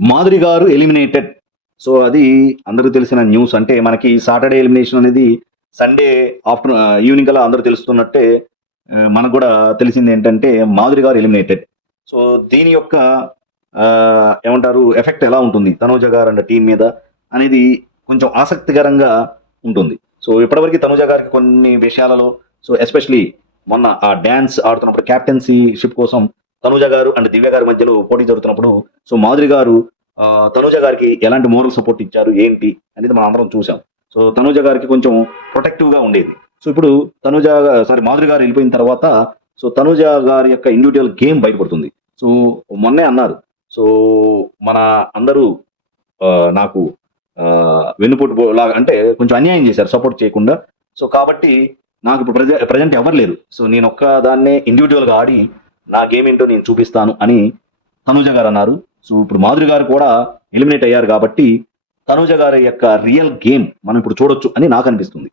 మాధురి గారు eliminated so అది అందరూ తెలిసిన న్యూస్ అంటే మనకి సాటర్డే ఎలిమినేషన్ అనేది సండే ఆఫ్టర్నూన్ ఈవినింగ్ అలా అందరూ తెలుస్తున్నట్టే మనకు కూడా తెలిసింది ఏంటంటే మాధురి గారు ఎలిమినేటెడ్ సో దీని యొక్క ఏమంటారు ఎఫెక్ట్ ఎలా ఉంటుంది? తనూజ గారు అండ్ టీం మీద అనేది కొంచెం ఆసక్తికరంగా ఉంటుంది. సో ఇప్పటివరకు తనూజ గారికి కొన్ని విషయాలలో సో ఎస్పెషలీ మొన్న ఆ డ్యాన్స్ ఆడుతున్నప్పుడు క్యాప్టెన్సీ షిప్ కోసం తనుజ గారు అండ్ దివ్య గారి మధ్యలో పోటీ జరుగుతున్నప్పుడు సో మాధురి గారు ఆ, తనుజ గారికి ఎలాంటి మోరల్ సపోర్ట్ ఇచ్చారు ఏంటి అనేది మనం అందరం చూసాం సో తనుజ గారికి కొంచెం ప్రొటెక్టివ్గా ఉండేది. సో ఇప్పుడు తనుజ సారీ మాధురి గారు వెళ్ళిపోయిన తర్వాత సో తనుజ గారి యొక్క ఇండివిజువల్ గేమ్ బయటపడుతుంది. సో మొన్నే అన్నారు. సో మన అందరూ నాకు వెన్నుపోటు లాగా అంటే కొంచెం అన్యాయం చేశారు సపోర్ట్ చేయకుండా. సో కాబట్టి నాకు ఇప్పుడు ప్రజెంట్ ఎవరు లేరు. సో నేను ఒక్క దాన్నే ఇండివిజువల్గా ఆడి నా గేమ్ ఏంటో నేను చూపిస్తాను అని తనుజ గారు అన్నారు. సో ఇప్పుడు మాధురి గారు కూడా ఎలిమినేట్ అయ్యారు కాబట్టి తనుజ గారి యొక్క రియల్ గేమ్ మనం ఇప్పుడు చూడొచ్చు అని నాకు అనిపిస్తుంది.